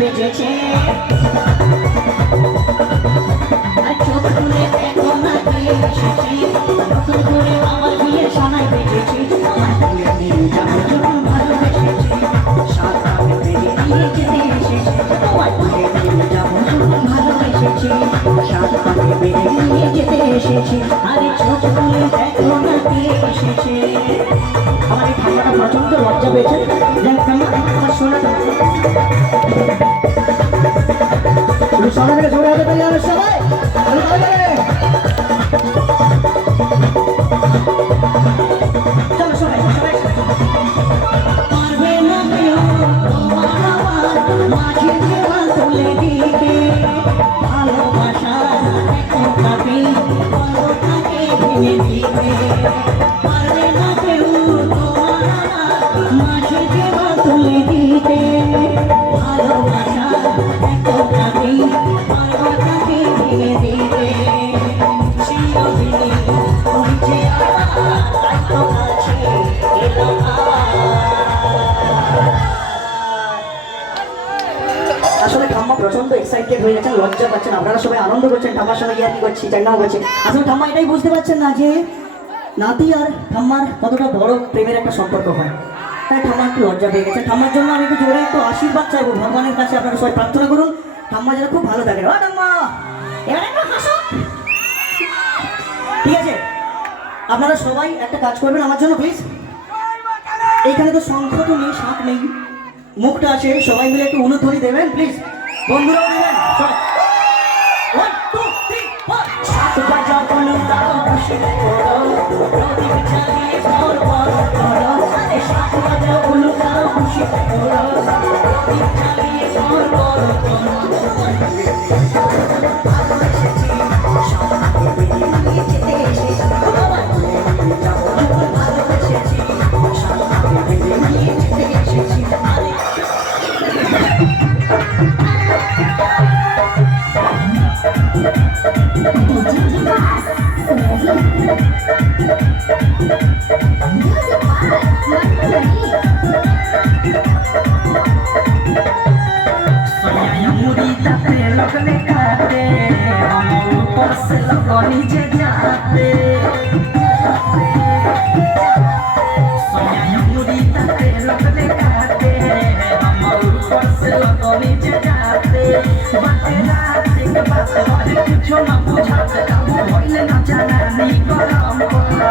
বেজেছে আর চোখ খুলে দেখো না কে এসেছে নতুন করে আমার বিয়ের সানাই বেজেছে আমার বিয়ে নিয়ে যাবো যখন ভালোবেসেছে সাত পাকে বেরিয়ে নিয়ে যেতে এসেছে তোমার বিয়ে নিয়ে যাবো যখন ভালোবেসেছে সাত পাকে বেরিয়ে নিয়ে যেতে এসেছে আরে চোখ খুলে দেখো না কে এসেছে আমার এই ঠান্ডাটা প্রচন্ড লজ্জা পেয়েছে দেখ আমার শোনাটা সামনে থেকে সরে আসতে পারি সবাই চলো সবাই সবাই পারবে না কেউ তোমার আমার মাঝে দেওয়াল তুলে দিতে ভালোবাসার একটাকে পর্বতটাকে ভেঙে দিতে পারবে না কেউ তোমার আমার মাঝে দেওয়াল তুলে দিতে ভালোবাসার একটাকে পর্বতটাকে ভেঙে দিতে চিরদিনই ওই যে আমার তাই তো কাছে এলো আসলে ঠাম্মা প্রচন্ড এক্সাইটেড হয়ে গেছেন লজ্জা পাচ্ছেন আপনারা সবাই আনন্দ করছেন ঠাম্মার সঙ্গে ইয়ার্কি করছি চাইনাও করছে আসলে ঠাম্মা এটাই বুঝতে পারছেন না যে নাতি আর ঠাম্মার কতটা বড় প্রেমের একটা সম্পর্ক হয় তাই ঠাম্মা একটু লজ্জা পেয়ে গেছে ঠাম্মার জন্য আমি একটু জোরে একটু আশীর্বাদ চাইবো ভগবানের কাছে আপনারা সবাই প্রার্থনা করুন ঠাম্মা যেন খুব ভালো থাকে ঠাম্মা এবার একটু হাসো ঠিক আছে আপনারা সবাই একটা কাজ করবেন আমার জন্য প্লিজ এইখানে তো শঙ্খ তো নেই শাঁখ নেই মুখটা আছে সবাই মিলে একটু উলুধ্বনি দেবেন প্লিজ বন্ধুরাও দেবেন সবাই 1 2 3 4 সাত বাজা বলো দাও খুশি করো প্রদীপ জ্বালিয়ে ঘর বড় করো আরে সাত বাজা বলো দাও খুশি করো প্রদীপ জ্বালিয়ে ঘর বড় করো ভালোবেসেছি সবাইকে বেরিয়ে নিয়ে যেতে এসেছি ভালোবেসেছি সবাইকে বেরিয়ে নিয়ে যেতে এসেছি আরে soña murita te lo que le cate vamos por se lo नीचे जाते soña murita te lo que le cate vamos por se lo नीचे जाते बाटे रात के बात और कुछ ना बुझाते काबू होइले ना जाना नहीं गरम कोला